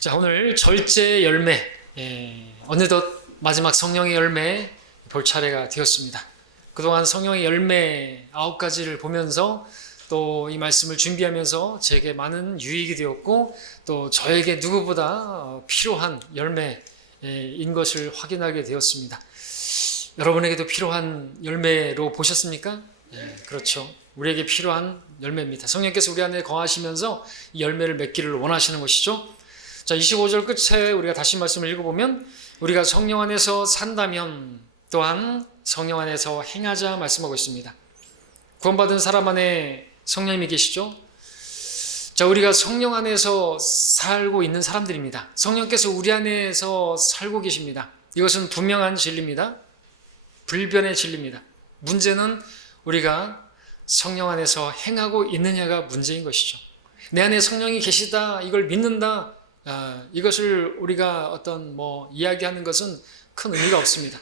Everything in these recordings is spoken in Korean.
자, 오늘 절제 열매, 어느덧 마지막 성령의 열매 볼 차례가 되었습니다. 그동안 성령의 열매 9가지를 보면서 또 이 말씀을 준비하면서 제게 많은 유익이 되었고 또 저에게 누구보다 필요한 열매인 것을 확인하게 되었습니다. 여러분에게도 필요한 열매로 보셨습니까? 그렇죠. 우리에게 필요한 열매입니다. 성령께서 우리 안에 거하시면서 이 열매를 맺기를 원하시는 것이죠. 자, 25절 끝에 우리가 다시 말씀을 읽어보면 우리가 성령 안에서 산다면 또한 성령 안에서 행하자 말씀하고 있습니다. 구원받은 사람 안에 성령님이 계시죠? 자, 우리가 성령 안에서 살고 있는 사람들입니다. 성령께서 우리 안에서 살고 계십니다. 이것은 분명한 진리입니다. 불변의 진리입니다. 문제는 우리가 성령 안에서 행하고 있느냐가 문제인 것이죠. 내 안에 성령이 계시다, 이걸 믿는다, 이것을 우리가 이야기하는 것은 큰 의미가 없습니다.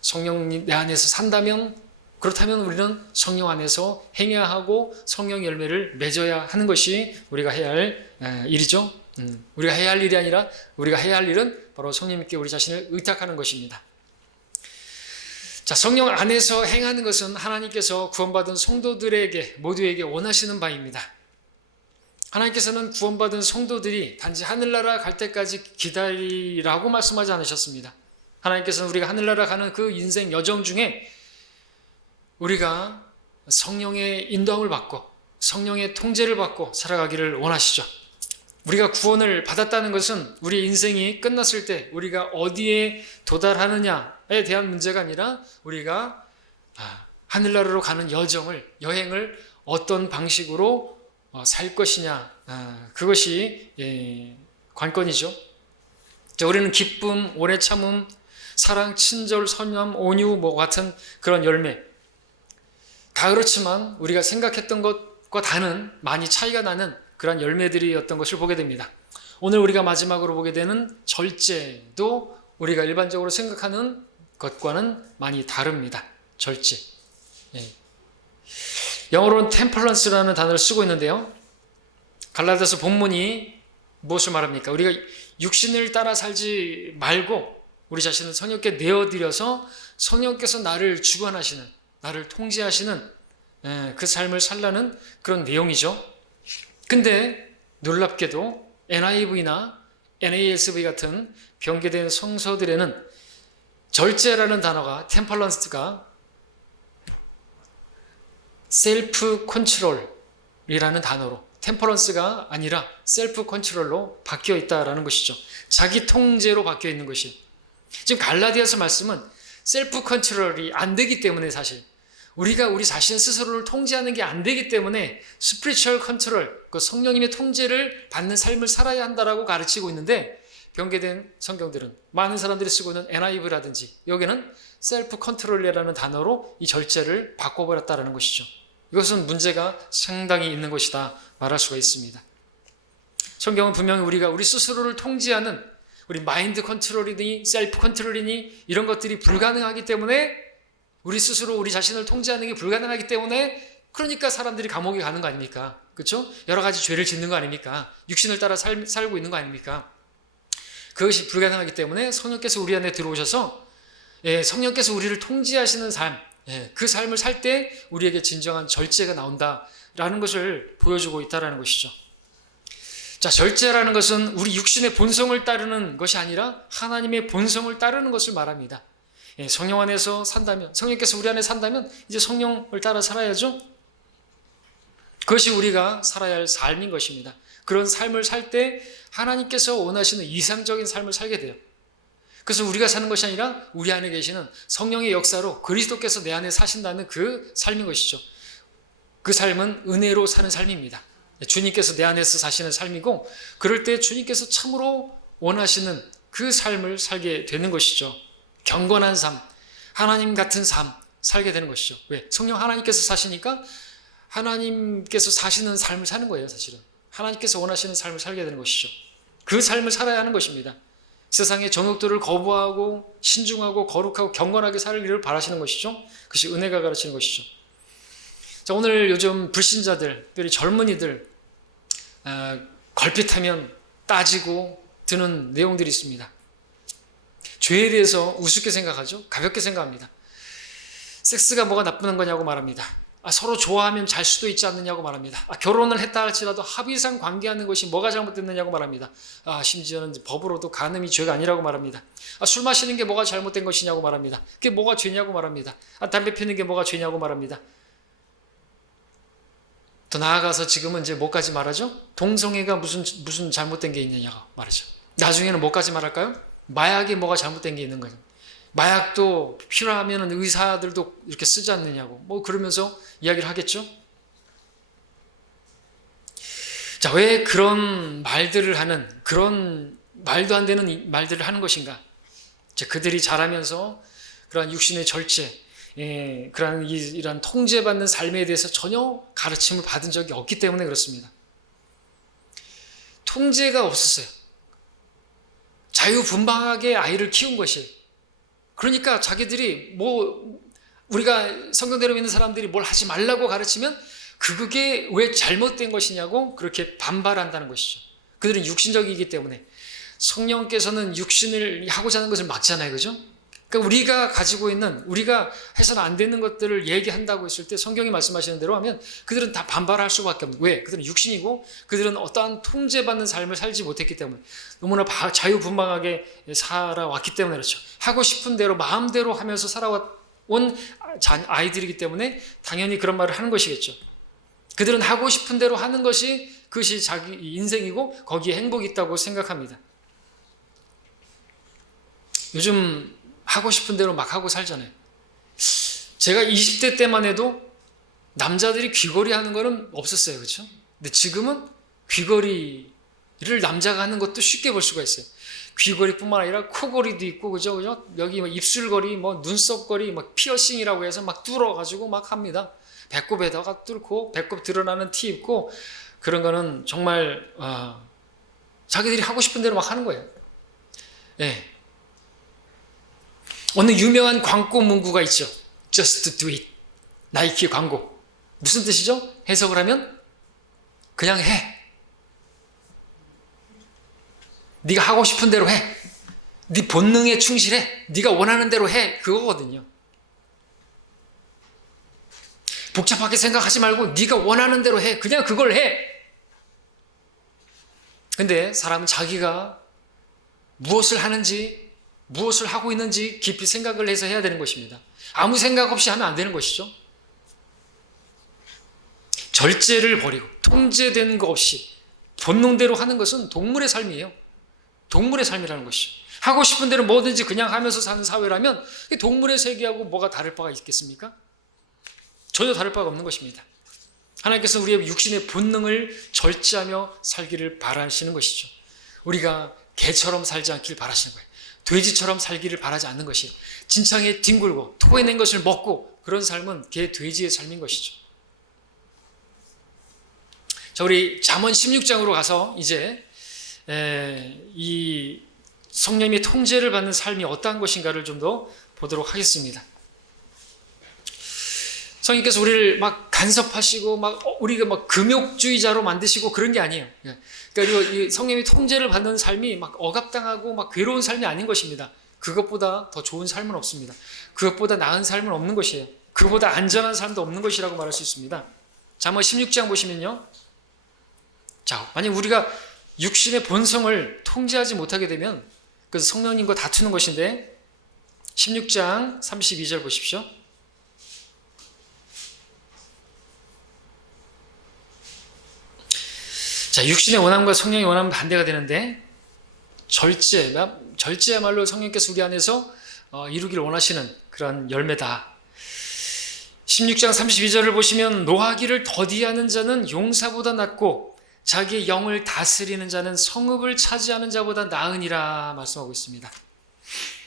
성령이 내 안에서 산다면, 그렇다면 우리는 성령 안에서 행해야 하고 성령 열매를 맺어야 하는 것이 우리가 해야 할 일이죠. 우리가 해야 할 일이 아니라 우리가 해야 할 일은 바로 성령님께 우리 자신을 의탁하는 것입니다. 자, 성령 안에서 행하는 것은 하나님께서 구원받은 성도들에게 모두에게 원하시는 바입니다. 하나님께서는 구원받은 성도들이 단지 하늘나라 갈 때까지 기다리라고 말씀하지 않으셨습니다. 하나님께서는 우리가 하늘나라 가는 그 인생 여정 중에 우리가 성령의 인도함을 받고 성령의 통제를 받고 살아가기를 원하시죠. 우리가 구원을 받았다는 것은 우리 인생이 끝났을 때 우리가 어디에 도달하느냐에 대한 문제가 아니라 우리가 하늘나라로 가는 여행을 어떤 방식으로 살 것이냐, 그것이 관건이죠. 자, 우리는 기쁨, 오래 참음, 사랑, 친절, 선함, 온유 같은 그런 열매, 다 그렇지만 우리가 생각했던 것과 다는 많이 차이가 나는 그런 열매들이었던 것을 보게 됩니다. 오늘 우리가 마지막으로 보게 되는 절제도 우리가 일반적으로 생각하는 것과는 많이 다릅니다. 절제. 영어로는 템퍼런스라는 단어를 쓰고 있는데요. 갈라디아서 본문이 무엇을 말합니까? 우리가 육신을 따라 살지 말고 우리 자신을 성령께 내어드려서 성령께서 나를 주관하시는, 나를 통제하시는 그 삶을 살라는 그런 내용이죠. 근데 놀랍게도 NIV나 NASB 같은 변개된 성서들에는 절제라는 단어가, 템퍼런스가 셀프 컨트롤이라는 단어로, 템퍼런스가 아니라 셀프 컨트롤로 바뀌어 있다라는 것이죠. 자기 통제로 바뀌어 있는 것이. 지금 갈라디아서 말씀은 셀프 컨트롤이 안 되기 때문에, 사실 우리가 우리 자신 스스로를 통제하는 게 안 되기 때문에 스피리추얼 컨트롤, 그 성령님의 통제를 받는 삶을 살아야 한다라고 가르치고 있는데, 변개된 성경들은, 많은 사람들이 쓰고 있는 NIV라든지 여기는 셀프 컨트롤이라는 단어로 이 절제를 바꿔버렸다라는 것이죠. 이것은 문제가 상당히 있는 것이다 말할 수가 있습니다. 성경은 분명히 우리가 우리 스스로를 통제하는, 우리 마인드 컨트롤이니 셀프 컨트롤이니 이런 것들이 불가능하기 때문에, 우리 스스로 우리 자신을 통제하는 게 불가능하기 때문에, 그러니까 사람들이 감옥에 가는 거 아닙니까? 그렇죠? 여러 가지 죄를 짓는 거 아닙니까? 육신을 따라 살고 있는 거 아닙니까? 그것이 불가능하기 때문에 성령께서 우리 안에 들어오셔서 성령께서 우리를 통제하시는 삶, 그 삶을 살 때 우리에게 진정한 절제가 나온다라는 것을 보여주고 있다는 것이죠. 자, 절제라는 것은 우리 육신의 본성을 따르는 것이 아니라 하나님의 본성을 따르는 것을 말합니다. 성령 안에서 산다면, 성령께서 우리 안에 산다면 이제 성령을 따라 살아야죠. 그것이 우리가 살아야 할 삶인 것입니다. 그런 삶을 살 때 하나님께서 원하시는 이상적인 삶을 살게 돼요. 그래서 우리가 사는 것이 아니라 우리 안에 계시는 성령의 역사로 그리스도께서 내 안에 사신다는 그 삶인 것이죠. 그 삶은 은혜로 사는 삶입니다. 주님께서 내 안에서 사시는 삶이고, 그럴 때 주님께서 참으로 원하시는 그 삶을 살게 되는 것이죠. 경건한 삶, 하나님 같은 삶 살게 되는 것이죠. 왜? 성령 하나님께서 사시니까 하나님께서 사시는 삶을 사는 거예요. 사실은 하나님께서 원하시는 삶을 살게 되는 것이죠. 그 삶을 살아야 하는 것입니다. 세상의 정욕들을 거부하고 신중하고 거룩하고 경건하게 살기를 바라시는 것이죠. 그것이 은혜가 가르치는 것이죠. 자, 오늘 요즘 불신자들, 특별히 젊은이들 걸핏하면 따지고 드는 내용들이 있습니다. 죄에 대해서 우습게 생각하죠. 가볍게 생각합니다. 섹스가 뭐가 나쁜 거냐고 말합니다. 서로 좋아하면 잘 수도 있지 않느냐고 말합니다. 결혼을 했다 할지라도 합의상 관계하는 것이 뭐가 잘못됐느냐고 말합니다. 심지어는 법으로도 간음이 죄가 아니라고 말합니다. 술 마시는 게 뭐가 잘못된 것이냐고 말합니다. 그게 뭐가 죄냐고 말합니다. 담배 피우는 게 뭐가 죄냐고 말합니다. 더 나아가서 지금은 이제 뭐까지 말하죠? 동성애가 무슨 잘못된 게 있느냐고 말하죠. 나중에는 뭐까지 말할까요? 마약이 뭐가 잘못된 게 있는 거죠. 마약도 필요하면 의사들도 이렇게 쓰지 않느냐고 뭐 그러면서 이야기를 하겠죠. 자, 왜 그런 말들을 하는, 그런 말도 안 되는 말들을 하는 것인가? 그들이 자라면서 그러한 육신의 절제, 그러한 이러한 통제받는 삶에 대해서 전혀 가르침을 받은 적이 없기 때문에 그렇습니다. 통제가 없었어요. 자유분방하게 아이를 키운 것이에요. 그러니까 자기들이 우리가 성경대로 믿는 사람들이 뭘 하지 말라고 가르치면 그게 왜 잘못된 것이냐고 그렇게 반발한다는 것이죠. 그들은 육신적이기 때문에. 성령께서는 육신을 하고자 하는 것을 막잖아요. 그죠? 그러니까 우리가 가지고 있는, 우리가 해서는 안 되는 것들을 얘기한다고 했을 때 성경이 말씀하시는 대로 하면 그들은 다 반발할 수밖에 없는. 왜? 그들은 육신이고 그들은 어떠한 통제받는 삶을 살지 못했기 때문에, 너무나 자유분방하게 살아왔기 때문에 그렇죠. 하고 싶은 대로 마음대로 하면서 살아온 아이들이기 때문에 당연히 그런 말을 하는 것이겠죠. 그들은 하고 싶은 대로 하는 그것이 자기 인생이고 거기에 행복이 있다고 생각합니다. 요즘 하고 싶은 대로 막 하고 살잖아요. 제가 20대 때만 해도 남자들이 귀걸이 하는 거는 없었어요. 그렇죠? 근데 지금은 귀걸이를 남자가 하는 것도 쉽게 볼 수가 있어요. 귀걸이뿐만 아니라 코걸이도 있고, 그죠? 여기 입술걸이, 눈썹걸이, 피어싱이라고 해서 막 뚫어가지고 막 합니다. 배꼽에다가 뚫고, 배꼽 드러나는 티 입고, 그런 거는 정말, 자기들이 하고 싶은 대로 막 하는 거예요. 네. 어느 유명한 광고 문구가 있죠. Just do it. 나이키 광고. 무슨 뜻이죠? 해석을 하면 그냥 해. 네가 하고 싶은 대로 해. 네 본능에 충실해. 네가 원하는 대로 해. 그거거든요. 복잡하게 생각하지 말고 네가 원하는 대로 해. 그냥 그걸 해. 근데 사람은 자기가 무엇을 하는지, 무엇을 하고 있는지 깊이 생각을 해서 해야 되는 것입니다. 아무 생각 없이 하면 안 되는 것이죠. 절제를 버리고 통제되는 것 없이 본능대로 하는 것은 동물의 삶이에요. 동물의 삶이라는 것이죠. 하고 싶은 대로 뭐든지 그냥 하면서 사는 사회라면 동물의 세계하고 뭐가 다를 바가 있겠습니까? 전혀 다를 바가 없는 것입니다. 하나님께서는 우리의 육신의 본능을 절제하며 살기를 바라시는 것이죠. 우리가 개처럼 살지 않길 바라시는 거예요. 돼지처럼 살기를 바라지 않는 것이, 진창에 뒹굴고 토해낸 것을 먹고 그런 삶은 개, 돼지의 삶인 것이죠. 자, 우리 잠언 16장으로 가서 이제 이 성령의 통제를 받는 삶이 어떠한 것인가를 좀 더 보도록 하겠습니다. 성령께서 우리를 막 간섭하시고 우리가 막 금욕주의자로 만드시고 그런 게 아니에요. 그러니까 이 성령의 통제를 받는 삶이 막 억압당하고 막 괴로운 삶이 아닌 것입니다. 그것보다 더 좋은 삶은 없습니다. 그것보다 나은 삶은 없는 것이에요. 그것보다 안전한 삶도 없는 것이라고 말할 수 있습니다. 잠언 16장 보시면요. 자, 만약 우리가 육신의 본성을 통제하지 못하게 되면 그래서 성령님과 다투는 것인데 16장 32절 보십시오. 자, 육신의 원함과 성령의 원함은 반대가 되는데 절제야말로 성령께서 우리 안에서 이루기를 원하시는 그런 열매다. 16장 32절을 보시면 노하기를 더디하는 자는 용사보다 낫고 자기의 영을 다스리는 자는 성읍을 차지하는 자보다 나으니라 말씀하고 있습니다.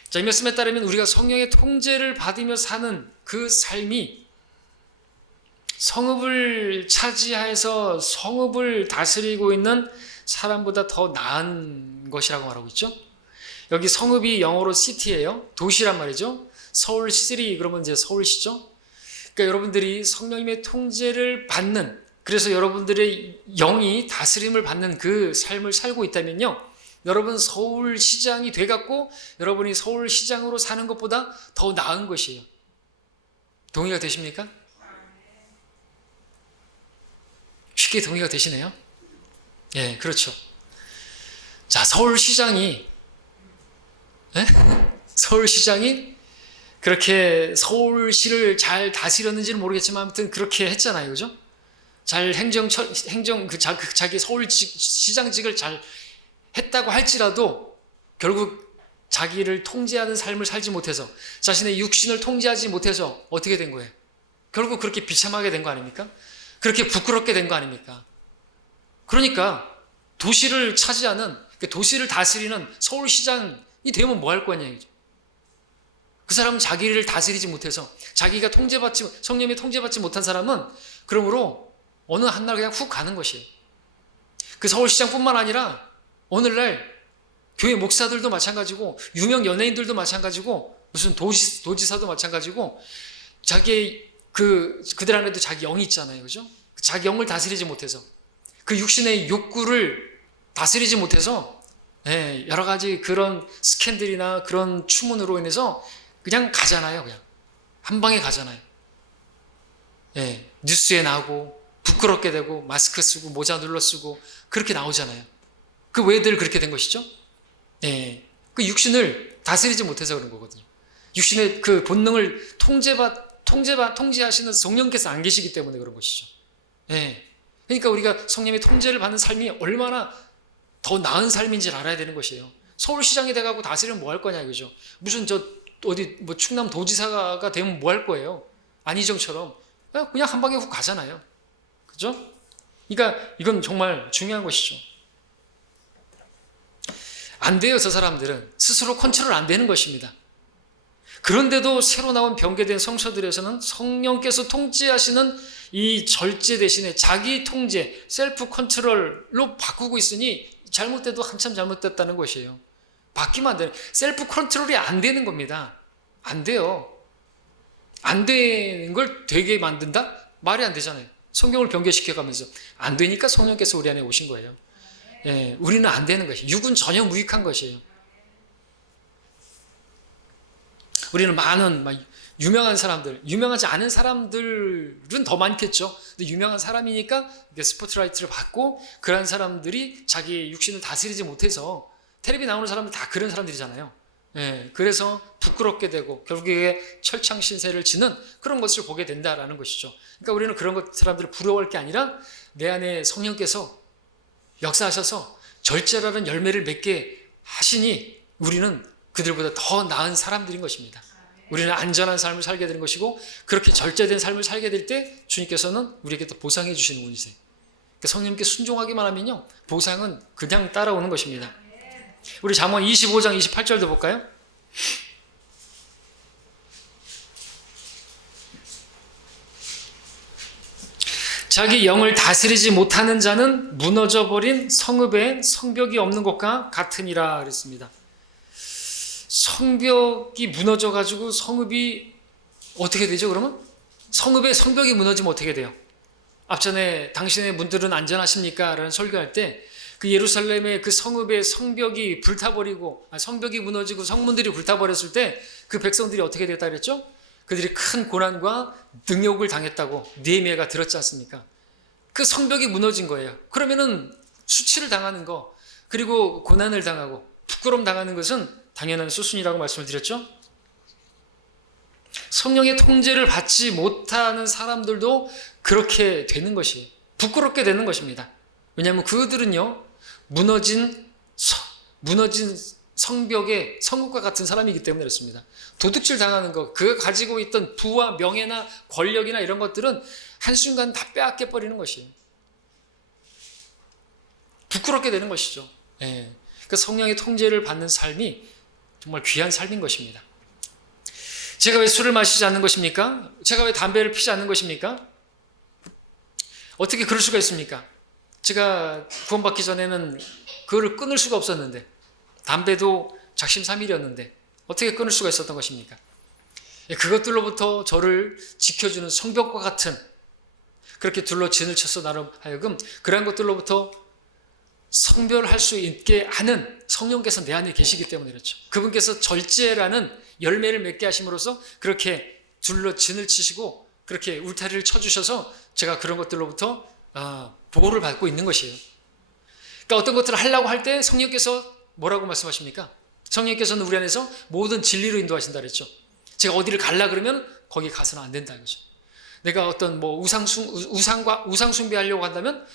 자, 이 말씀에 따르면 우리가 성령의 통제를 받으며 사는 그 삶이 성읍을 차지해서 성읍을 다스리고 있는 사람보다 더 나은 것이라고 말하고 있죠. 여기 성읍이 영어로 시티예요. 도시란 말이죠. 서울시리 그러면 이제 서울시죠. 그러니까 여러분들이 성령님의 통제를 받는 그래서 여러분들의 영이 다스림을 받는 그 삶을 살고 있다면요, 여러분 서울시장이 돼갖고 여러분이 서울시장으로 사는 것보다 더 나은 것이에요. 동의가 되십니까? 쉽게 동의가 되시네요? 예, 그렇죠. 자, 서울시장이 그렇게 서울시를 잘 다스렸는지는 모르겠지만 아무튼 그렇게 했잖아요. 그죠? 잘 자기 서울시장직을 잘 했다고 할지라도 결국 자기를 통제하는 삶을 살지 못해서, 자신의 육신을 통제하지 못해서 어떻게 된 거예요? 결국 그렇게 비참하게 된 거 아닙니까? 그렇게 부끄럽게 된 거 아닙니까? 그러니까 도시를 차지하는, 도시를 다스리는 서울시장이 되면 뭐 할 거냐 이죠. 그 사람은 자기를 다스리지 못해서, 자기가 성령이 통제받지 못한 사람은 그러므로 어느 한날 그냥 훅 가는 것이에요. 그 서울시장뿐만 아니라 오늘날 교회 목사들도 마찬가지고, 유명 연예인들도 마찬가지고, 무슨 도지사도 마찬가지고, 그들 안에도 자기 영이 있잖아요. 그죠? 자기 영을 다스리지 못해서, 그 육신의 욕구를 다스리지 못해서, 여러 가지 그런 스캔들이나 그런 추문으로 인해서 그냥 가잖아요. 그냥 한 방에 가잖아요. 뉴스에 나오고 부끄럽게 되고 마스크 쓰고 모자 눌러 쓰고 그렇게 나오잖아요. 그 왜 늘 그렇게 된 것이죠? 그 육신을 다스리지 못해서 그런 거거든요. 육신의 그 본능을 통제하시는 성령께서 안 계시기 때문에 그런 것이죠. 그러니까 우리가 성령의 통제를 받는 삶이 얼마나 더 나은 삶인지를 알아야 되는 것이에요. 서울시장이 돼가고 다스리면 뭐 할 거냐 이거죠. 무슨 충남 도지사가 되면 뭐 할 거예요? 안희정처럼 그냥 한 방에 훅 가잖아요. 그죠? 그러니까 이건 정말 중요한 것이죠. 안 돼요. 저 사람들은 스스로 컨트롤 안 되는 것입니다. 그런데도 새로 나온 변개된 성서들에서는 성령께서 통제하시는 이 절제 대신에 자기 통제, 셀프 컨트롤로 바꾸고 있으니 잘못돼도 한참 잘못됐다는 것이에요. 바뀌면 안 돼요. 셀프 컨트롤이 안 되는 겁니다. 안 돼요. 안 되는 걸 되게 만든다? 말이 안 되잖아요. 성경을 변개시켜가면서 안 되니까 성령께서 우리 안에 오신 거예요. 우리는 안 되는 것이에요. 육은 전혀 무익한 것이에요. 우리는 많은 유명한 사람들, 유명하지 않은 사람들은 더 많겠죠. 근데 유명한 사람이니까 스포트라이트를 받고, 그런 사람들이 자기 육신을 다스리지 못해서, 텔레비 나오는 사람들 다 그런 사람들이잖아요. 그래서 부끄럽게 되고 결국에 철창신세를 지는 그런 것을 보게 된다라는 것이죠. 그러니까 우리는 그런 사람들을 부러워할 게 아니라 내 안에 성령께서 역사하셔서 절제라는 열매를 맺게 하시니 우리는 그들보다 더 나은 사람들인 것입니다. 우리는 안전한 삶을 살게 되는 것이고, 그렇게 절제된 삶을 살게 될 때 주님께서는 우리에게 또 보상해 주시는 분이세요. 그러니까 성령님께 순종하기만 하면요, 보상은 그냥 따라오는 것입니다. 우리 잠언 25장 28절도 볼까요? 자기 영을 다스리지 못하는 자는 무너져버린 성읍에 성벽이 없는 것과 같으니라 그랬습니다. 성벽이 무너져가지고 성읍이 어떻게 되죠? 그러면? 성읍에 성벽이 무너지면 어떻게 돼요? 앞전에 당신의 문들은 안전하십니까? 라는 설교할 때 그 예루살렘의 그 성읍의 성벽이 불타버리고, 성벽이 무너지고 성문들이 불타버렸을 때 그 백성들이 어떻게 됐다 그랬죠? 그들이 큰 고난과 능욕을 당했다고 느헤미야가 들었지 않습니까? 그 성벽이 무너진 거예요. 그러면은 수치를 당하는 거, 그리고 고난을 당하고 부끄러움 당하는 것은 당연한 수순이라고 말씀을 드렸죠. 성령의 통제를 받지 못하는 사람들도 그렇게 되는 것이에요. 부끄럽게 되는 것입니다. 왜냐하면 그들은요, 무너진 성벽의 성읍과 같은 사람이기 때문에 그렇습니다. 도둑질 당하는 것, 그가 가지고 있던 부와 명예나 권력이나 이런 것들은 한순간 다 빼앗겨 버리는 것이에요. 부끄럽게 되는 것이죠. 그 성령의 통제를 받는 삶이 정말 귀한 삶인 것입니다. 제가 왜 술을 마시지 않는 것입니까? 제가 왜 담배를 피지 않는 것입니까? 어떻게 그럴 수가 있습니까? 제가 구원받기 전에는 그거를 끊을 수가 없었는데, 담배도 작심삼일이었는데 어떻게 끊을 수가 있었던 것입니까? 그것들로부터 저를 지켜주는 성벽과 같은 그렇게 둘러 진을 쳐서 나로 하여금 그러한 것들로부터 성별할 수 있게 하는 성령께서 내 안에 계시기 때문에 그렇죠. 그분께서 절제라는 열매를 맺게 하심으로써 그렇게 둘러 진을 치시고 그렇게 울타리를 쳐주셔서 제가 그런 것들로부터 보호를 받고 있는 것이에요. 그러니까 어떤 것들을 하려고 할 때 성령께서 뭐라고 말씀하십니까? 성령께서는 우리 안에서 모든 진리로 인도하신다 그랬죠. 제가 어디를 가려 그러면 거기 가서는 안 된다는 거죠. 내가 어떤 뭐 우상 숭배하려고 한다면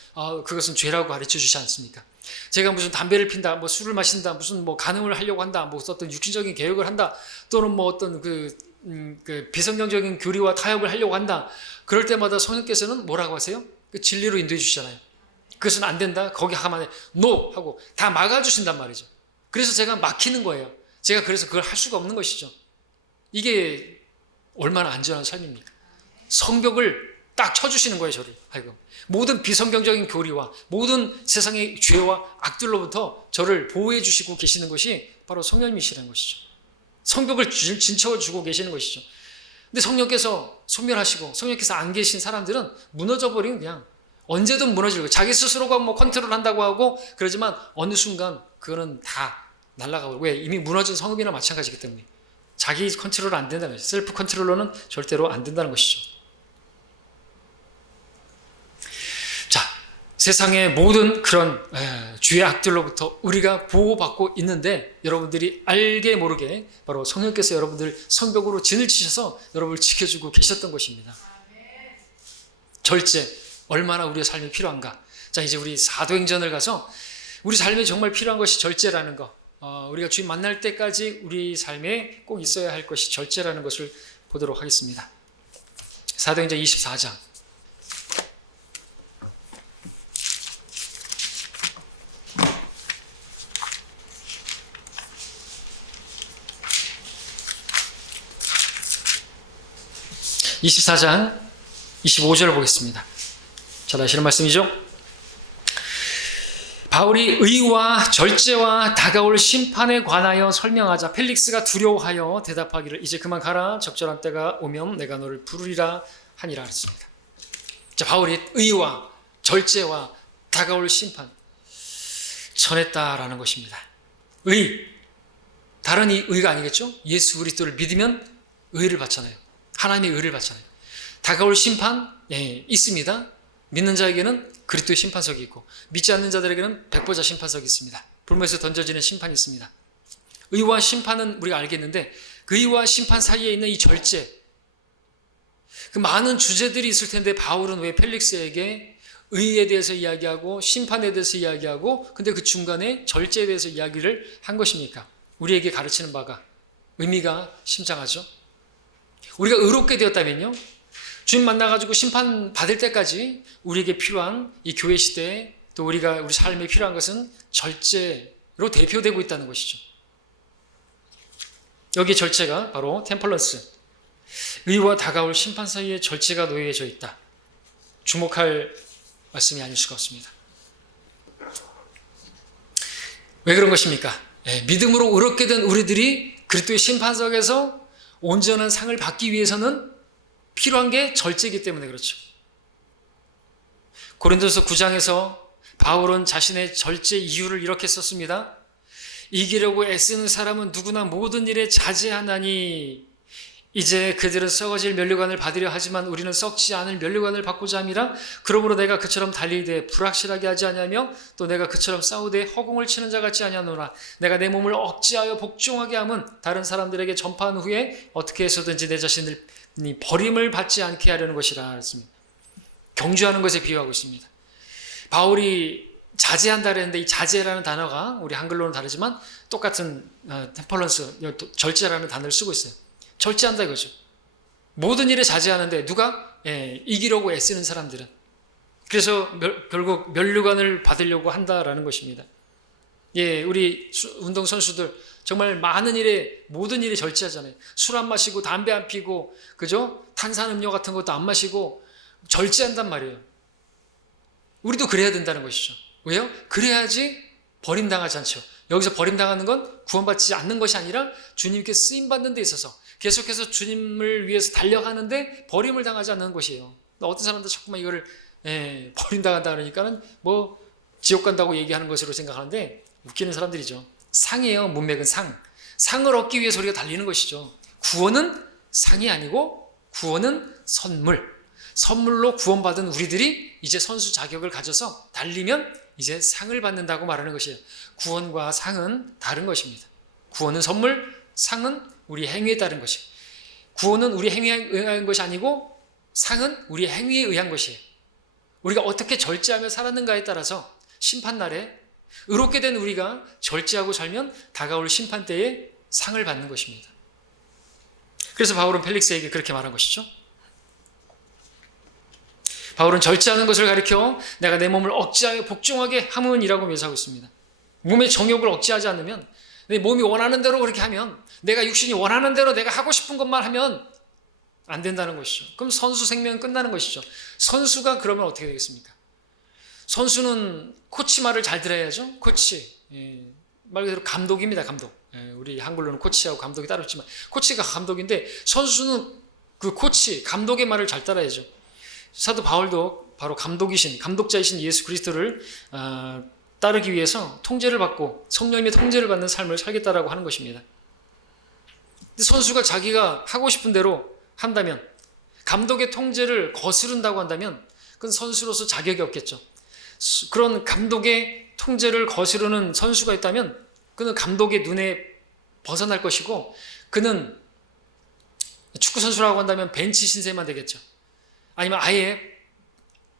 그것은 죄라고 가르쳐 주지 않습니까? 제가 무슨 담배를 핀다, 뭐 술을 마신다, 무슨 뭐 간음을 하려고 한다, 뭐 어떤 육신적인 개혁을 한다, 또는 뭐 어떤 그 비성경적인 교리와 타협을 하려고 한다. 그럴 때마다 성령께서는 뭐라고 하세요? 그 진리로 인도해 주시잖아요. 그것은 안 된다. 거기 가만히 NO 하고 다 막아주신단 말이죠. 그래서 제가 막히는 거예요. 제가 그래서 그걸 할 수가 없는 것이죠. 이게 얼마나 안전한 삶입니까? 성벽을 딱 쳐주시는 거예요, 저를. 하여금. 모든 비성경적인 교리와 모든 세상의 죄와 악들로부터 저를 보호해 주시고 계시는 것이 바로 성령님이시라는 것이죠. 성벽을 진척을 주고 계시는 것이죠. 근데 성령께서 소멸하시고 성령께서 안 계신 사람들은 무너져 버리면 그냥 언제든 무너지고 자기 스스로가 뭐 컨트롤 한다고 하고 그러지만 어느 순간 그거는 다 날아가고 왜? 이미 무너진 성읍이나 마찬가지이기 때문에 자기 컨트롤 안 된다는 것이죠. 셀프 컨트롤로는 절대로 안 된다는 것이죠. 자, 세상의 모든 그런 죄의 악들로부터 우리가 보호받고 있는데 여러분들이 알게 모르게 바로 성령께서 여러분들 성벽으로 진을 치셔서 여러분을 지켜주고 계셨던 것입니다. 절제, 얼마나 우리의 삶이 필요한가. 자, 이제 우리 사도행전을 가서 우리 삶에 정말 필요한 것이 절제라는 거, 우리가 주님 만날 때까지 우리 삶에 꼭 있어야 할 것이 절제라는 것을 보도록 하겠습니다. 사도행전 24장. (24장) 25절을 보겠습니다. 잘 아시는 말씀이죠? 바울이 의와 절제와 다가올 심판에 관하여 설명하자 펠릭스가 두려워하여 대답하기를 이제 그만 가라. 적절한 때가 오면 내가 너를 부르리라 하니라 했습니다. 자, 바울이 의와 절제와 다가올 심판 전했다라는 것입니다. 의, 다른 의가 아니겠죠? 예수 그리스도를 믿으면 의를 받잖아요. 하나님의 의를 받잖아요. 다가올 심판 있습니다. 믿는 자에게는 그리스도의 심판석이 있고 믿지 않는 자들에게는 백보자 심판석이 있습니다. 불못에서 던져지는 심판이 있습니다. 의와 심판은 우리가 알겠는데 그 의와 심판 사이에 있는 이 절제, 그 많은 주제들이 있을 텐데 바울은 왜 펠릭스에게 의에 대해서 이야기하고 심판에 대해서 이야기하고 근데 그 중간에 절제에 대해서 이야기를 한 것입니까? 우리에게 가르치는 바가 의미가 심장하죠. 우리가 의롭게 되었다면요, 주님 만나가지고 심판 받을 때까지 우리에게 필요한 이 교회 시대에 또 우리 삶에 필요한 것은 절제로 대표되고 있다는 것이죠. 여기 절제가 바로 템플런스, 의와 다가올 심판 사이에 절제가 놓여져 있다. 주목할 말씀이 아닐 수가 없습니다. 왜 그런 것입니까? 믿음으로 의롭게 된 우리들이 그리스도의 심판석에서 온전한 상을 받기 위해서는 필요한 게 절제이기 때문에 그렇죠. 고린도서 9장에서 바울은 자신의 절제 이유를 이렇게 썼습니다. 이기려고 애쓰는 사람은 누구나 모든 일에 자제하나니 이제 그들은 썩어질 면류관을 받으려 하지만 우리는 썩지 않을 면류관을 받고자 함이라. 그러므로 내가 그처럼 달리되 불확실하게 하지 아니하며 또 내가 그처럼 싸우되 허공을 치는 자 같지 아니하노라. 내가 내 몸을 억지하여 복종하게 함은 다른 사람들에게 전파한 후에 어떻게 해서든지 내 자신을 버림을 받지 않게 하려는 것이라 했습니다. 경주하는 것에 비유하고 있습니다. 바울이 자제한다 그랬는데 이 자제라는 단어가 우리 한글로는 다르지만 똑같은 템플런스, 절제라는 단어를 쓰고 있어요. 절제한다 이거죠. 모든 일에 자제하는데 누가? 이기려고 애쓰는 사람들은. 그래서 결국 면류관을 받으려고 한다라는 것입니다. 우리 운동선수들 정말 많은 일에, 모든 일에 절제하잖아요. 술 안 마시고 담배 안 피고, 그죠? 탄산음료 같은 것도 안 마시고 절제한단 말이에요. 우리도 그래야 된다는 것이죠. 왜요? 그래야지 버림당하지 않죠. 여기서 버림당하는 건 구원받지 않는 것이 아니라 주님께 쓰임받는 데 있어서 계속해서 주님을 위해서 달려가는데 버림을 당하지 않는 것이에요. 어떤 사람들 자꾸만 이거를 버린다 간다 그러니까는 뭐 지옥 간다고 얘기하는 것으로 생각하는데 웃기는 사람들이죠. 상이에요. 문맥은 상. 상을 얻기 위해서 우리가 달리는 것이죠. 구원은 상이 아니고 구원은 선물. 선물로 구원받은 우리들이 이제 선수 자격을 가져서 달리면 이제 상을 받는다고 말하는 것이에요. 구원과 상은 다른 것입니다. 구원은 선물, 상은 우리 행위에 따른 것이에요. 구원은 우리 행위에 의한 것이 아니고 상은 우리 행위에 의한 것이에요. 우리가 어떻게 절제하며 살았는가에 따라서 심판날에 의롭게 된 우리가 절제하고 살면 다가올 심판 때에 상을 받는 것입니다. 그래서 바울은 펠릭스에게 그렇게 말한 것이죠. 바울은 절제하는 것을 가리켜 내가 내 몸을 억제하여 복종하게 함은이라고 묘사하고 있습니다. 몸의 정욕을 억제하지 않으면, 내 몸이 원하는 대로 그렇게 하면, 내가 육신이 원하는 대로 내가 하고 싶은 것만 하면 안 된다는 것이죠. 그럼 선수 생명은 끝나는 것이죠. 선수가 그러면 어떻게 되겠습니까? 선수는 코치 말을 잘 들어야죠. 코치, 말 그대로 감독입니다. 감독. 우리 한글로는 코치하고 감독이 따로 있지만 코치가 감독인데 선수는 그 코치, 감독의 말을 잘 따라야죠. 사도 바울도 바로 감독자이신 예수 그리스도를 따르기 위해서 통제를 받고 성령님의 통제를 받는 삶을 살겠다라고 하는 것입니다. 근데 선수가 자기가 하고 싶은 대로 한다면, 감독의 통제를 거스른다고 한다면 그건 선수로서 자격이 없겠죠. 그런 감독의 통제를 거스르는 선수가 있다면 그는 감독의 눈에 벗어날 것이고, 그는 축구선수라고 한다면 벤치 신세만 되겠죠. 아니면 아예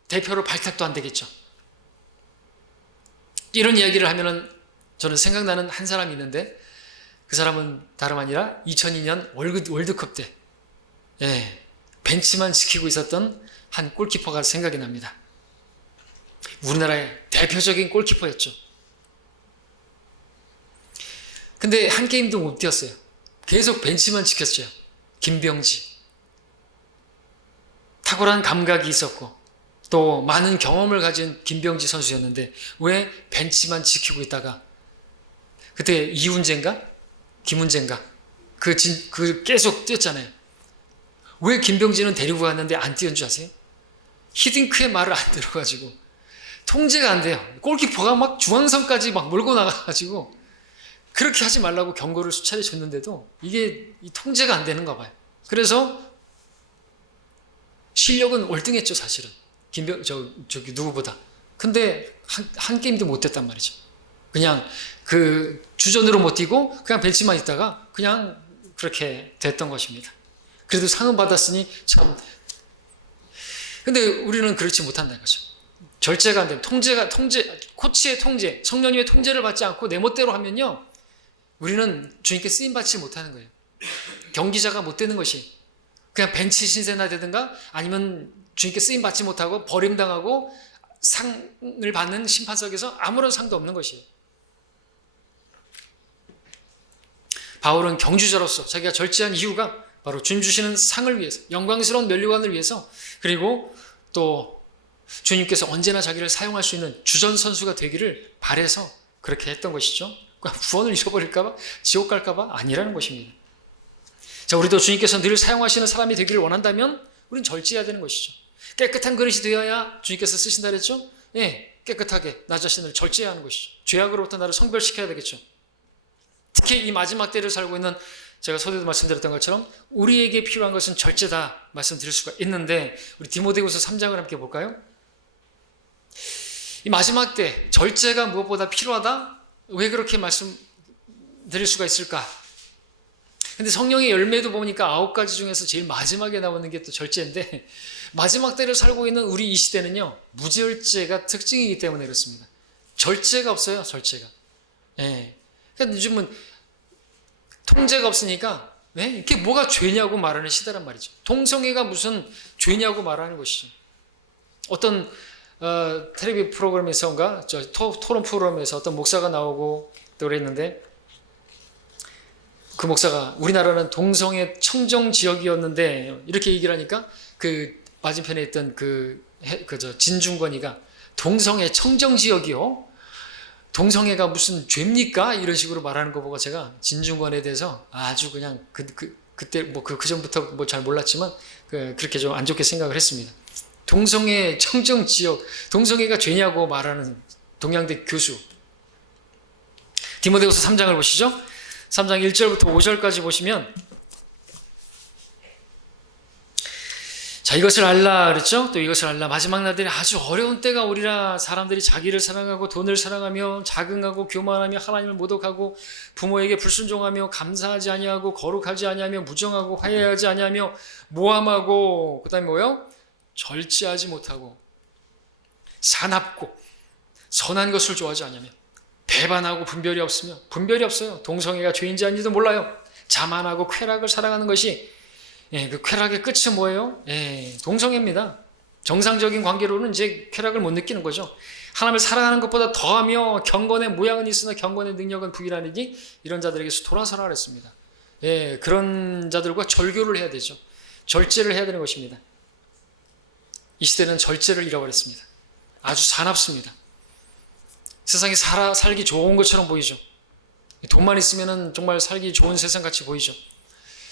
대표로 발탁도 안 되겠죠. 이런 이야기를 하면은 저는 생각나는 한 사람이 있는데, 그 사람은 다름 아니라 2002년 월드컵 때 벤치만 지키고 있었던 한 골키퍼가 생각이 납니다. 우리나라의 대표적인 골키퍼였죠. 근데 한 게임도 못 뛰었어요. 계속 벤치만 지켰어요. 김병지. 탁월한 감각이 있었고 또 많은 경험을 가진 김병지 선수였는데 왜 벤치만 지키고 있다가 그때 이훈재인가? 김훈재인가? 그 계속 뛰었잖아요. 왜 김병지는 데리고 갔는데 안 뛰었는 줄 아세요? 히딩크의 말을 안 들어가지고 통제가 안 돼요. 골키퍼가 막 중앙선까지 막 몰고 나가가지고 그렇게 하지 말라고 경고를 수차례 줬는데도 이게 통제가 안 되는가 봐요. 그래서 실력은 월등했죠, 사실은. 저기 누구보다. 근데 한 게임도 못 됐단 말이죠. 그냥 그 주전으로 못 뛰고 그냥 벤치만 있다가 그냥 그렇게 됐던 것입니다. 그래도 상은 받았으니 참. 근데 우리는 그렇지 못한다는 거죠. 절제가 안 되면 코치의 통제, 성령님의 통제를 받지 않고 내 멋대로 하면요, 우리는 주님께 쓰임 받지 못하는 거예요. 경기자가 못 되는 것이 그냥 벤치 신세나 되든가 아니면 주님께 쓰임 받지 못하고 버림당하고 상을 받는 심판석에서 아무런 상도 없는 것이에요. 바울은 경주자로서 자기가 절제한 이유가 바로 주님 주시는 상을 위해서, 영광스러운 면류관을 위해서, 그리고 또 주님께서 언제나 자기를 사용할 수 있는 주전 선수가 되기를 바라서 그렇게 했던 것이죠. 구원을 잃어버릴까봐, 지옥 갈까봐 아니라는 것입니다. 자, 우리도 주님께서 늘 사용하시는 사람이 되기를 원한다면 우리는 절제해야 되는 것이죠. 깨끗한 그릇이 되어야 주님께서 쓰신다 그랬죠? 깨끗하게 나 자신을 절제해야 하는 것이죠. 죄악으로부터 나를 성별시켜야 되겠죠. 특히 이 마지막 때를 살고 있는, 제가 서두에도 말씀드렸던 것처럼 우리에게 필요한 것은 절제다 말씀드릴 수가 있는데, 우리 디모데후서 3장을 함께 볼까요? 이 마지막 때 절제가 무엇보다 필요하다? 왜 그렇게 말씀드릴 수가 있을까? 근데 성령의 열매도 보니까 9가지 중에서 제일 마지막에 나오는 게 또 절제인데, 마지막 때를 살고 있는 우리 이 시대는요, 무절제가 특징이기 때문에 그렇습니다. 절제가 없어요, 절제가. 그러니까 요즘은 통제가 없으니까 이게 뭐가 죄냐고 말하는 시대란 말이죠. 동성애가 무슨 죄냐고 말하는 것이죠. 어떤 텔레비전 프로그램에서인가, 토론 프로그램에서 어떤 목사가 나오고 또 그랬는데, 그 목사가 우리나라는 동성애 청정 지역이었는데 이렇게 얘기를 하니까 그 맞은편에 있던 진중권이가 동성애 청정 지역이요? 동성애가 무슨 죄입니까? 이런 식으로 말하는 거 보고 제가 진중권에 대해서 아주 그냥 그때 그 전부터 잘 몰랐지만 그렇게 좀 안 좋게 생각을 했습니다. 동성애 청정 지역, 동성애가 죄냐고 말하는 동양대 교수. 디모데후서 3장을 보시죠. 3장 1절부터 5절까지 보시면, 자, 이것을 알라 그랬죠? 또 이것을 알라. 마지막 날들이 아주 어려운 때가 오리라. 사람들이 자기를 사랑하고 돈을 사랑하며 자긍하고 교만하며 하나님을 모독하고 부모에게 불순종하며 감사하지 아니하고 거룩하지 아니하며 무정하고 화해하지 아니하며 모함하고, 그다음에 뭐요? 절제하지 못하고 사납고 선한 것을 좋아하지 아니하며 배반하고 분별이 없으며, 분별이 없어요. 동성애가 죄인지 아닌지도 몰라요. 자만하고 쾌락을 사랑하는 것이, 그 쾌락의 끝은 뭐예요? 동성애입니다. 정상적인 관계로는 이제 쾌락을 못 느끼는 거죠. 하나님을 사랑하는 것보다 더하며 경건의 모양은 있으나 경건의 능력은 부인하느니 이런 자들에게서 돌아서라 그랬습니다. 그런 자들과 절교를 해야 되죠. 절제를 해야 되는 것입니다. 이 시대는 절제를 잃어버렸습니다. 아주 사납습니다. 세상이 살기 좋은 것처럼 보이죠. 돈만 있으면 정말 살기 좋은 세상 같이 보이죠.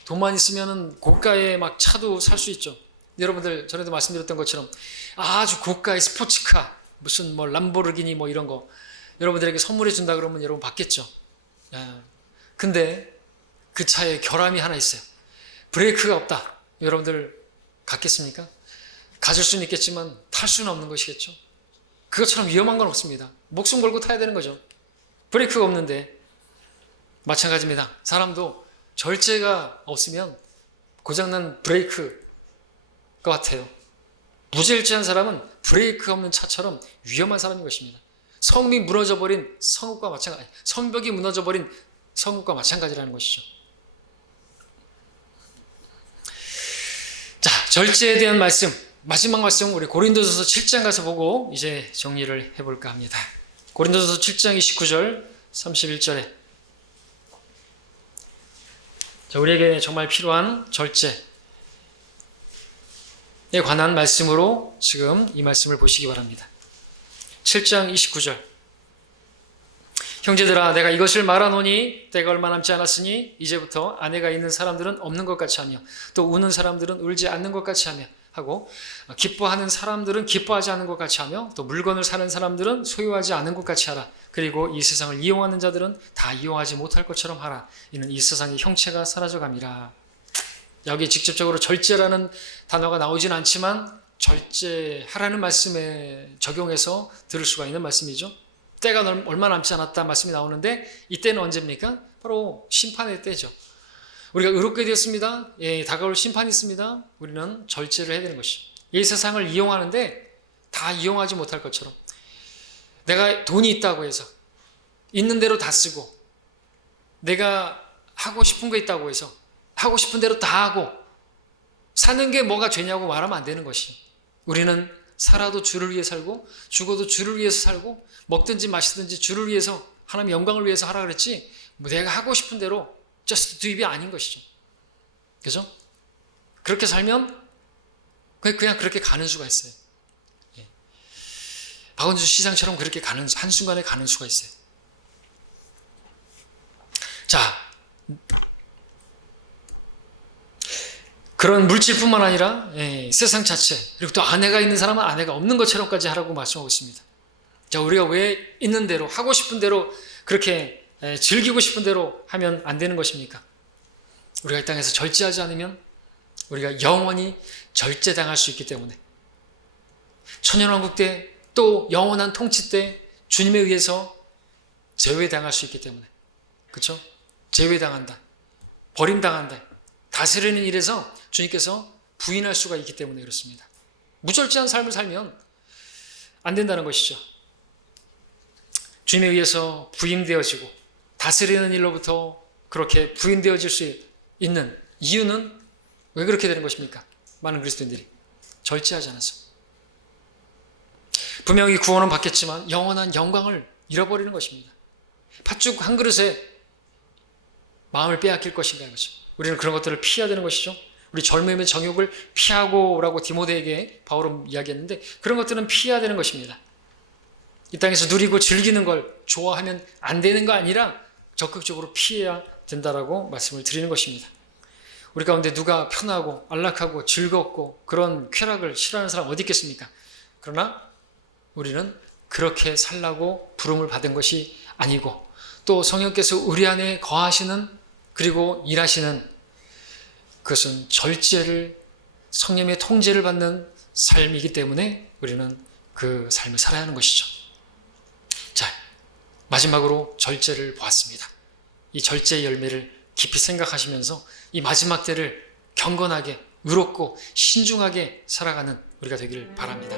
돈만 있으면 고가의 막 차도 살 수 있죠. 여러분들 전에도 말씀드렸던 것처럼 아주 고가의 스포츠카, 무슨 뭐 람보르기니 뭐 이런 거 여러분들에게 선물해 준다 그러면 여러분 받겠죠. 근데 그 차에 결함이 하나 있어요. 브레이크가 없다. 여러분들 갖겠습니까? 가질 수는 있겠지만 탈 수는 없는 것이겠죠. 그것처럼 위험한 건 없습니다. 목숨 걸고 타야 되는 거죠. 브레이크가 없는데. 마찬가지입니다. 사람도 절제가 없으면 고장난 브레이크가 같아요. 무절제한 사람은 브레이크 없는 차처럼 위험한 사람인 것입니다. 성벽이 무너져버린 성읍과 마찬가지라는 것이죠. 자, 절제에 대한 말씀, 마지막 말씀 우리 고린도전서 7장 가서 보고 이제 정리를 해볼까 합니다. 고린도전서 7장 29절 31절에 자, 우리에게 정말 필요한 절제에 관한 말씀으로 지금 이 말씀을 보시기 바랍니다. 7장 29절 형제들아 내가 이것을 말하노니 때가 얼마 남지 않았으니 이제부터 아내가 있는 사람들은 없는 것 같이 하며 또 우는 사람들은 울지 않는 것 같이 하며 하고 기뻐하는 사람들은 기뻐하지 않는 것 같이 하며 또 물건을 사는 사람들은 소유하지 않는 것 같이 하라. 그리고 이 세상을 이용하는 자들은 다 이용하지 못할 것처럼 하라. 이는 이 세상의 형체가 사라져감이라. 여기 직접적으로 절제라는 단어가 나오진 않지만 절제하라는 말씀에 적용해서 들을 수가 있는 말씀이죠. 때가 얼마 남지 않았다 말씀이 나오는데 이때는 언제입니까? 바로 심판의 때죠. 우리가 의롭게 되었습니다. 다가올 심판이 있습니다. 우리는 절제를 해야 되는 것이죠. 이 세상을 이용하는데 다 이용하지 못할 것처럼 내가 돈이 있다고 해서 있는 대로 다 쓰고 내가 하고 싶은 거 있다고 해서 하고 싶은 대로 다 하고 사는 게 뭐가 죄냐고 말하면 안 되는 것이 우리는 살아도 주를 위해 살고 죽어도 주를 위해서 살고 먹든지 마시든지 주를 위해서 하나님의 영광을 위해서 하라 그랬지 뭐 내가 하고 싶은 대로 just do it이 아닌 것이죠. 그죠? 그렇게 살면 그냥 그렇게 가는 수가 있어요. 박원주 시장처럼 그렇게 한순간에 가는 수가 있어요. 자, 그런 물질뿐만 아니라 세상 자체 그리고 또 아내가 있는 사람은 아내가 없는 것처럼까지 하라고 말씀하고 있습니다. 자, 우리가 왜 있는 대로 하고 싶은 대로 그렇게 즐기고 싶은 대로 하면 안 되는 것입니까? 우리가 이 땅에서 절제하지 않으면 우리가 영원히 절제당할 수 있기 때문에 천년왕국 때 또 영원한 통치 때 주님에 의해서 제외당할 수 있기 때문에 그렇죠? 제외당한다. 버림당한다. 다스리는 일에서 주님께서 부인할 수가 있기 때문에 그렇습니다. 무절제한 삶을 살면 안 된다는 것이죠. 주님에 의해서 부임되어지고 다스리는 일로부터 그렇게 부인되어질 수 있는 이유는 왜 그렇게 되는 것입니까? 많은 그리스도인들이 절제하지 않아서 분명히 구원은 받겠지만 영원한 영광을 잃어버리는 것입니다. 팥죽 한 그릇에 마음을 빼앗길 것인가 이거죠. 우리는 그런 것들을 피해야 되는 것이죠. 우리 젊음의 정욕을 피하고라고 디모데에게 바울은 이야기했는데 그런 것들은 피해야 되는 것입니다. 이 땅에서 누리고 즐기는 걸 좋아하면 안 되는 거 아니라 적극적으로 피해야 된다라고 말씀을 드리는 것입니다. 우리 가운데 누가 편하고 안락하고 즐겁고 그런 쾌락을 싫어하는 사람 어디 있겠습니까? 그러나 우리는 그렇게 살라고 부름을 받은 것이 아니고, 또 성령께서 우리 안에 거하시는, 그리고 일하시는, 그것은 절제를, 성령의 통제를 받는 삶이기 때문에 우리는 그 삶을 살아야 하는 것이죠. 자, 마지막으로 절제를 보았습니다. 이 절제의 열매를 깊이 생각하시면서 이 마지막 때를 경건하게, 의롭고 신중하게 살아가는 우리가 되기를 바랍니다.